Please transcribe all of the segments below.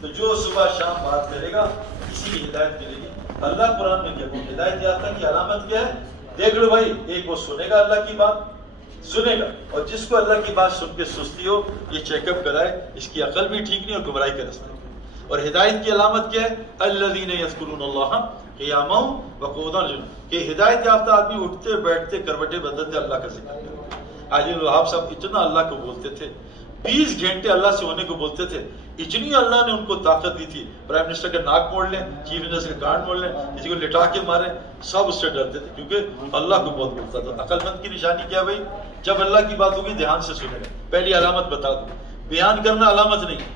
تو جو صبح شام بات کرے گا کسی کی ہدایت ملے گی. اللہ قرآن میں کیا کہ ہدایت یافتہ کی علامت کیا ہے؟ دیکھ لو بھائی، ایک وہ سنے گا اللہ کی بات، سنے گا، اور جس کو اللہ کی بات سن کے سستی ہو یہ چیک اپ کرائے، اس کی عقل بھی ٹھیک نہیں اور گمراہی کا رستہ. اور ہدایت کی علامت کیا ہے؟ الذین یذکرون اللہ قیاما وقعودا، کہ ہدایت یافتہ آدمی اٹھتے بیٹھتے کروٹیں بدلتے اللہ کا ذکر کرتے. علی وہاب صاحب اتنا اللہ کو بولتے تھے، 20 گھنٹے اللہ سے ہونے کو بولتے تھے، اتنی اللہ نے ان کو طاقت دی تھی. پرائم منسٹر کا ناک موڑ لیں، چیف منسٹر کا کان موڑ لیں، کسی کو لٹا کے ماریں، سب اس سے ڈرتے تھے کیونکہ اللہ کو بہت بولتا تھا. عقل مند کی نشانی کیا بھائی؟ جب اللہ کی بات ہوگی دھیان سے سنے گا. پہلی علامت بتا دوں، بیان کرنا علامت نہیں.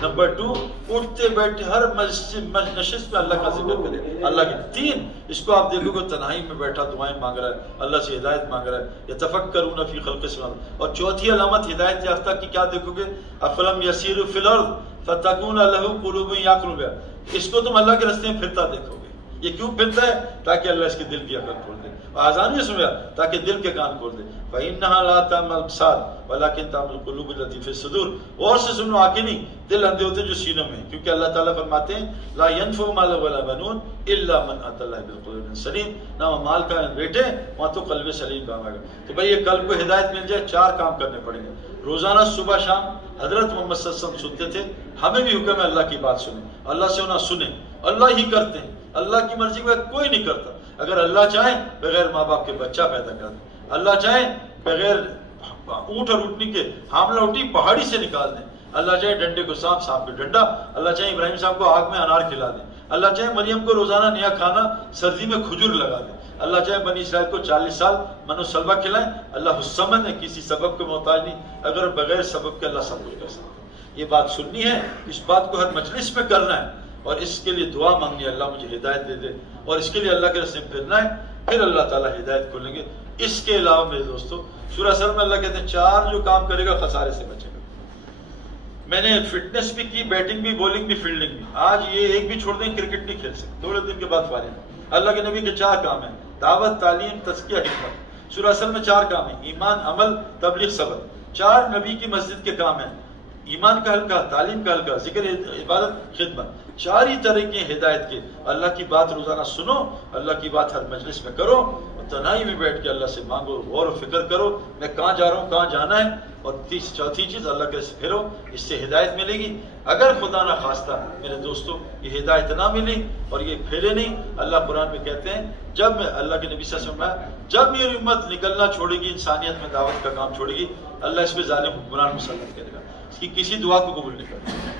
نمبر 2، اٹھتے بیٹھے ہر نشست میں اللہ کا ذکر کرے، اللہ کی. 3، اس کو آپ دیکھو گے تنہائی میں بیٹھا دعائیں مانگ رہا ہے، اللہ سے ہدایت مانگ رہا ہے. یتفکرون فی خلق السماوات. اور چوتھی علامت ہدایت یافتہ کی کیا دیکھو گے؟ افلم یسیروا فی الارض فتکون لہ قلوب یعقلون بہا. اس کو تم اللہ کے راستے میں پھرتا دیکھو گے. یہ کیوں پھرتا ہے؟ تاکہ اللہ اس کے دل کی عقل کھول دے، آذان میں سنیا تاکہ دل کے کان کھول دے. فإنها لا تعمى الأبصار ولكن تعمى القلوب التي في الصدور. اور سے سنو آنکھیں نہیں، دل اندھے ہوتے جو سینوں میں، کیونکہ اللہ تعالیٰ فرماتے ہیں لا ينفع مال ولا بنون الا من اتى الله بقلب سلیم. نہ مال کا بیٹے وہاں تو قلب سلیم کام آئے گا. تو بھائی یہ قلب کو ہدایت مل جائے 4 کام کرنے پڑیں گے روزانہ صبح شام. حضرت محمد صلی اللہ علیہ وسلم سنتے تھے، ہمیں بھی حکم ہے اللہ کی بات سنیں. اللہ سے ہونا سنیں، اللہ ہی کرتے ہیں، اللہ کی مرضی کے بعد کوئی نہیں کرتا. اگر اللہ چاہے بغیر ماں باپ کے بچہ پیدا کر دیں، اللہ چاہے بغیر اونٹ اور اونٹنی کے حاملہ اونٹی پہاڑی سے نکال دیں، اللہ چاہے ڈنڈے کو سانپ، سانپ کو ڈنڈا، اللہ چاہے ابراہیم صاحب کو آگ میں انار کھلا دیں، اللہ چاہے مریم کو روزانہ نیا کھانا سردی میں کھجور لگا دیں، اللہ چاہے بنی اسرائیل کو 40 سال من و سلوہ کھلائیں. اللہ الصمد ہے، کسی سبب کو محتاج نہیں. اگر بغیر سبب کے اللہ سب کچھ کر سکتا ہے. یہ بات سننی ہے، اس بات کو ہر مجلس میں کرنا ہے، اور اس کے لیے دعا مانگنی ہے اللہ مجھے ہدایت دے دے، اور اس کے لیے اللہ کے راستے میں پھرنا ہے، پھر اللہ تعالیٰ ہدایت کھولیں گے. اس کے علاوہ میرے دوستو سورہ سر میں اللہ کہتے ہیں 4 جو کام کرے گا خسارے سے بچے گا. میں نے فٹنس بھی کی، بیٹنگ بھی، بولنگ بھی، فیلڈنگ بھی. آج یہ ایک بھی چھوڑ دیں کرکٹ نہیں کھیل سکتے، تھوڑے دن کے بعد فارغ. اللہ کے نبی کے 4 کام ہیں، دعوت، تعلیم، تزکیہ، حکمت. سورہ اصل میں 4 کام ہیں، ایمان، عمل، تبلیغ، صبر. 4 نبی کی مسجد کے کام ہیں، ایمان کا حلقہ، تعلیم کا حلقہ، ذکر، عبادت، خدمت. 4 ہی طریقے ہیں ہدایت کے. اللہ کی بات روزانہ سنو، اللہ کی بات ہر مجلس میں کرو، اور تنہائی میں بیٹھ کے اللہ سے مانگو، غور و فکر کرو میں کہاں جا رہا ہوں، کہاں جانا ہے. اور 4تھی چیز اللہ کے سے پھرو، اس سے ہدایت ملے گی. اگر خدا نہ خواستہ میرے دوستو یہ ہدایت نہ ملی اور یہ پھیلے نہیں، اللہ قرآن میں کہتے ہیں جب میں اللہ کے نبی صلی اللہ علیہ وسلم جب میری امت نکلنا چھوڑے گی، انسانیت میں دعوت کا کام چھوڑے گی، اللہ اس پہ ظالم حکمران مسلط کرے گا، اس کی کسی دعا کو قبول نہیں کرے گا،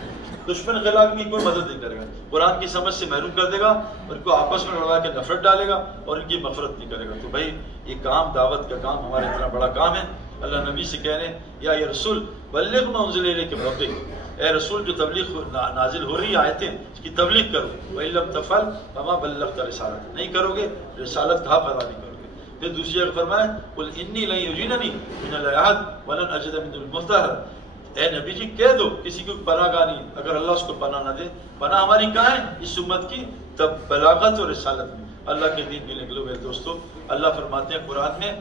دشمن خلاف کی کوئی مدد نہیں کرے گا، قرآن کی سمجھ سے محروم کر دے گا، اور ان کو آپس میں لڑوا کے نفرت ڈالے گا اور ان کی مغفرت نہیں کرے گا. تو بھائی یہ کام، دعوت کا کام ہمارا اتنا بڑا کام ہے. اللہ نبی سے کہہ رہے ہیں یا رسول بلغ ما انزل الیک من ربک، اے رسول جو تبلیغ نازل ہو رہی آیتیں اس کی تبلیغ کرو. وَإِن لَّمْ تَفْعَلْ فَمَا بَلَّغْتَ رِسَالَتَهُ، نہیں کرو گے رسالت کہاں ادا نہیں کرو گے. پھر دوسری جگہ فرمایا قُلْ إِنِّي لَن يُجِيرَنِي مِنَ اللَّهِ أَحَدٌ وَلَنْ أَجِدَ مِن دُونِهِ مُلْتَحَدًا. اے نبی جی کہہ دو کسی کو پناہ گاہ نہیں، اگر اللہ اس کو پناہ نہ دے. پناہ ہماری کہاں ہے؟ اس امت کی تب بلاغت اور رسالت میں، اللہ کے دین میں نکلو. میرے دوستو اللہ فرماتے ہیں قرآن میں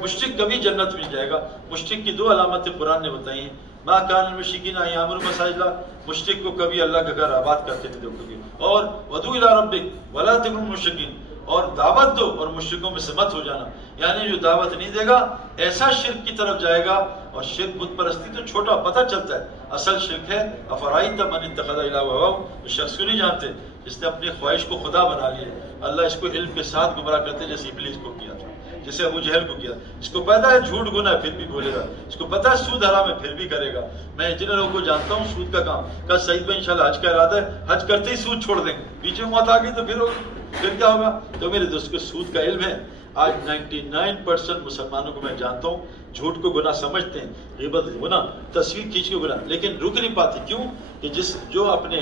مشرک کبھی جنت مل جائے گا. مشرک کی 2 علامتیں قرآن نے بتائی ہیں. ما کان المشرکین ان یعمروا مساجد اللہ، مشرک کو کبھی اللہ کا گھر آباد کرتے ہوئے دیکھو گے. اور ودعوا الی ربک ولا تکونوا مشرکین، اور دعوت دو اور مشرکوں میں سے مت ہو جانا. یعنی جو دعوت نہیں دے گا ایسا شرک کی طرف جائے گا. اور شرک بت پرستی تو چھوٹا پتہ چلتا ہے، اصل شرک ہے افرائیت من اتخذ الہ ہواہ، اس شخص کو نہیں جانتے جس نے اپنی خواہش کو خدا بنا لیا. اللہ اس کو علم کے ساتھ گمراہ کرتے جیسے ابلیس کو کیا تھا، جسے ابو جہل کو کیا. اس کو پتہ ہے جھوٹ گناہ پھر بھی بولے گا، اس کو پتہ ہے سود حرام ہے پھر بھی کرے گا. میں جن لوگوں کو جانتا ہوں سود کا کام، کل سعید بھائی انشاءاللہ حج کا ارادہ ہے، حج کرتے ہی سود چھوڑ دیں گے، بیچ میں موت آ گئی تو پھر کیا ہوگا. تو میرے دوست کو سود کا علم ہے. آج 99% مسلمانوں کو میں جانتا ہوں جھوٹ کو گناہ سمجھتے ہیں، غیبت گناہ، تصویر کھینچ کے گناہ، لیکن رک نہیں پاتے. کیوں کہ جو اپنے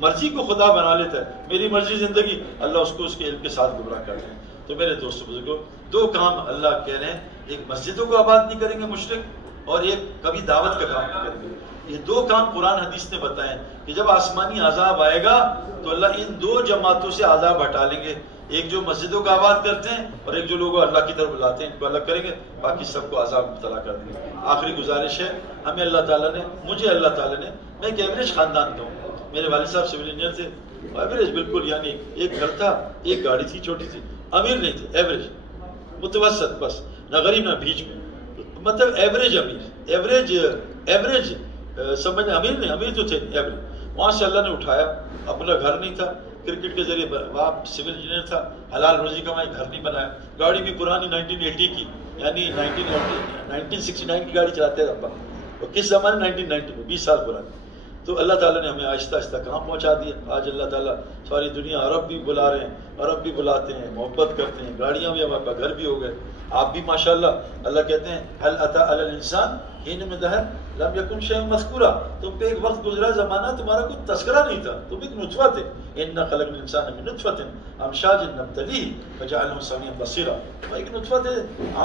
مرضی کو خدا بنا لیتا ہے، میری مرضی زندگی، اللہ اس کو اس کے علم کے ساتھ گمراہ کرتے ہیں. تو میرے دوستوں بزرگوں 2 کام اللہ کہہ رہے ہیں، ایک مسجدوں کو آباد نہیں کریں گے مشرک، اور ایک کبھی دعوت کا کام نہیں کریں گے. یہ 2 کام قرآن حدیث نے بتائے ہیں کہ جب آسمانی عذاب آئے گا تو اللہ ان 2 جماعتوں سے عذاب ہٹا لیں گے. ایک جو مسجدوں کو آباد کرتے ہیں اور ایک جو لوگ اللہ کی طرف بلاتے ہیں، ان کو الگ کریں گے، باقی سب کو عذاب مبتلا کر دیں گے. آخری گزارش ہے ہمیں اللہ تعالیٰ نے، مجھے اللہ تعالیٰ نے، میں ایک ایوریج خاندان کا ہوں، میرے والد صاحب سول انجینئر تھے، ایوریج بالکل، یعنی ایک گھر تھا، ایک گاڑی تھی چھوٹی سی، امیر نہیں تھے، ایوریج متوسط، بس نہ غریب نہ بیچ میں، مطلب ایوریج امیر، ایوریج سمجھنے، امیر نہیں، امیر تو تھے ایوریج. وہاں سے اللہ نے اٹھایا، اپنا گھر نہیں تھا، کرکٹ کے ذریعے باپ سول انجینئر تھا، حلال روزی کمائی، گھر نہیں بنایا، گاڑی بھی پرانی 1980 کی، یعنی 1969 کی گاڑی چلاتے تھے ابا، اور کس زمانے 1990 میں، 20 سال پرانی. تو اللہ تعالیٰ نے ہمیں آہستہ آہستہ کہاں پہنچا دیا. آج اللہ تعالیٰ ساری دنیا عرب بھی بلا رہے ہیں، عرب بھی بلاتے ہیں، محبت کرتے ہیں، گاڑیاں بھی ہمارے پاس، گھر بھی ہو گئے. آپ بھی ماشاءاللہ، اللہ کہتے ہیں هل اتى على الانسان حين من الدهر لم يكن شيئا مذكورا، تم پہ ایک وقت گزرا زمانہ تمہارا کوئی تذکرہ نہیں تھا، تم ایک نطفہ تھے. انا خلقنا الانسان من نطفة امشاج نبتليه فجعلناه سميعا بصيرا. ایک نطفہ تھے،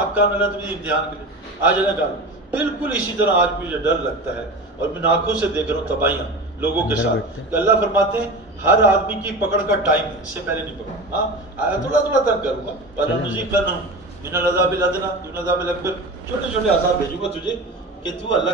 آنکھ کان اللہ تمہیں امتحان کے لیے. آج اللہ کہا بالکل اسی طرح آج مجھے ڈر لگتا ہے، اور میں آنکھوں سے دیکھ رہا ہوں تباہیاں لوگوں کے ساتھ. کہ اللہ فرماتے ہیں ہر آدمی کی پکڑ کا ٹائم ہے، اس سے پہلے نہیں پکڑا. ہاں تھوڑا تھوڑا تنگ کروں گا، وَلَنُذِيقَنَّهُم مِّنَ الْعَذَابِ الْأَدْنَىٰ دُونَ الْعَذَابِ الْأَكْبَرِ، چھوٹے چھوٹے عذاب بھیجوں گا تجھے کہ تو اللہ